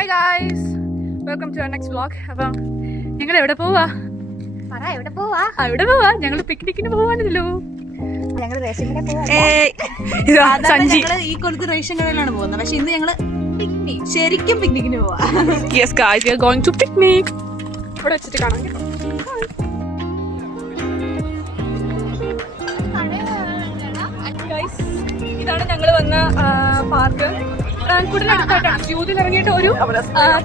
Hi guys, welcome to our next vlog. അപ്പം ഞങ്ങൾ എവിടെ പോവാ? ഞങ്ങൾ പിക്നിക്കിന് പോവാണല്ലോ. ഈ കൊല്ലത്ത് റേഷൻ കടയിലാണ് പോകുന്നത്, പക്ഷെ ഇന്ന് ഞങ്ങള് ശരിക്കും പിക്നിക്കിന് പോവാ. Yes guys, we are going to picnic. ഇവിടെ വെച്ചിട്ട് കാണാം. Guys, ഇതാണ് ഞങ്ങൾ വന്ന പാർക്ക്. റാൻകൂട്ടിനടുത്തായിട്ടാണ്. യൂതിൽ ഇറങ്ങിയിട്ട് ഒരു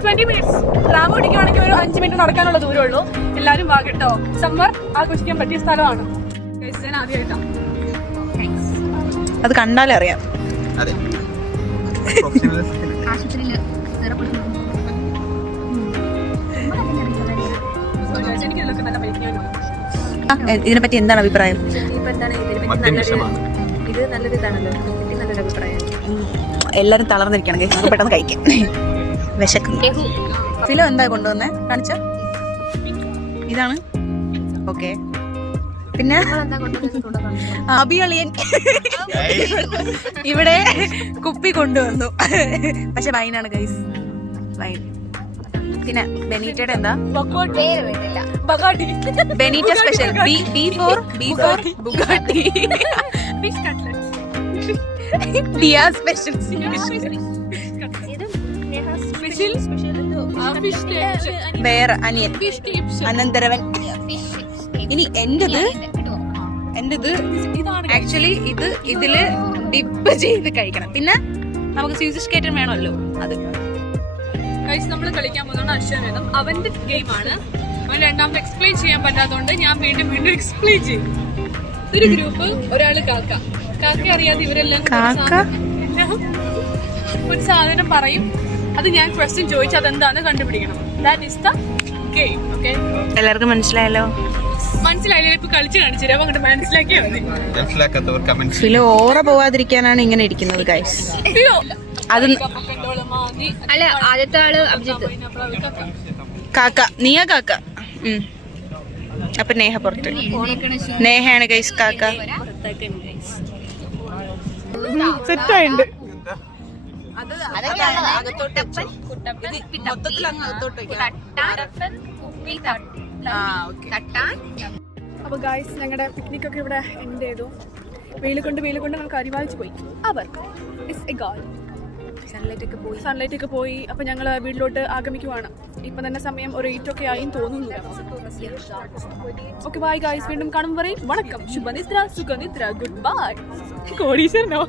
20 മിനിറ്റ്സ്, ട്രാം ഓടിക്കുകയാണെങ്കിൽ ഒരു 5 മിനിറ്റ് നടക്കാനുള്ള ദൂരമേ ഉള്ളൂ. എല്ലാവരും വാ കേട്ടോ. സമ്മർ ആഘോഷിക്കാൻ പറ്റിയ സ്ഥലമാണ്. ഞാൻ ആദ്യമായിട്ടാണ്. അത് കണ്ടാലേ അറിയാം. ഇതിനെ പറ്റി എന്താണ് അഭിപ്രായം? ഇത് നല്ലൊരു ഇതാണല്ലോ, നല്ലൊരു അഭിപ്രായം. എല്ലാരും തളർന്നിരിക്കണം, നമുക്ക് പെട്ടെന്ന് കഴിക്കാം. വിശക്കുന്നു. ഫിലോ എന്താ കൊണ്ടുവന്നേ? കാണിച്ച ഇതാണ്. ഓക്കെ, പിന്നെ അഭിയളിയൻ ഇവിടെ കുപ്പി കൊണ്ടുവന്നു, പക്ഷെ വൈനാണ് ഗൈസ്, വൈൻ. പിന്നെ ബെനീറ്റയുടെ എന്താ? Benita special B for Bugatti. Diya special വേറെ അനിയൻ അനന്തരവൻ. ഇനി എന്റേത് ആക്ച്വലി ഇതില് ഡിപ്പ് ചെയ്ത് കഴിക്കണം. പിന്നെ നമുക്ക് സ്വീറ്റ് കേറ്റൻ വേണമല്ലോ. അത് നമ്മൾ കളിക്കാൻ പോകുന്നതാണ് അശ്വനും. അവന്റെ ഗെയിമാണ്. അവൻ രണ്ടാമത് എക്സ്പ്ലെയിൻ ചെയ്യാൻ പറ്റാത്തതുകൊണ്ട് ഞാൻ വീണ്ടും എക്സ്പ്ലെയിൻ ചെയ്യും. ഒരു ഗ്രൂപ്പ്, ഒരാള് കാക്ക അറിയാതെ ഇവരെല്ലാം ഒരു സാധനം പറയും. അത് ഞാൻ ക്വസ്റ്റ്യൻ ചോദിച്ചു അതെന്താന്ന് കണ്ടുപിടിക്കണം. That is the game. Okay, എല്ലാവർക്കും മനസ്സിലായല്ലോ? മനസ്സിലായില്ലേ? ഇപ്പൊ കളിച്ച് കാണിച്ചു തരാം, അങ്ങോട്ട് മനസ്സിലാക്കിയാ മതി. ഫിലോ ഓറ പോവാതിരിക്കാനാണ് ഇങ്ങനെ ഇരിക്കുന്നത് ഗൈസ്. അത് അല്ല, ആദ്യത്തെ ആള് അഭിജിത്ത്. കാക്ക, നീയാ കാക്ക. അപ്പൊ നേഹ പുറത്ത്. നേഹയാണ് ഗൈസ് കാക്ക. സെറ്റായിട്ടുണ്ട്. അപ്പൊ ഗായ്സ്, ഞങ്ങളുടെ പിക്നിക് ഒക്കെ ഇവിടെ എൻഡ് ചെയ്തു. വെയിൽ കൊണ്ട് നമുക്ക് അരിവാളിച്ച് പോയി. അവർ സൺലൈറ്റ് ഒക്കെ പോയി. അപ്പൊ ഞങ്ങൾ വീട്ടിലോട്ട് ആഗമിക്കുവാണ്. ഇപ്പൊ തന്നെ സമയം ഒരു 8 ഒക്കെ ആയി തോന്നുന്നു. Okay, bye guys. വീണ്ടും കാണും വരെ വണക്കം. ശുഭനിദ്ര, സുഖനിദ്ര, ഗുഡ് ബൈ. കോടീശ്വരനോ?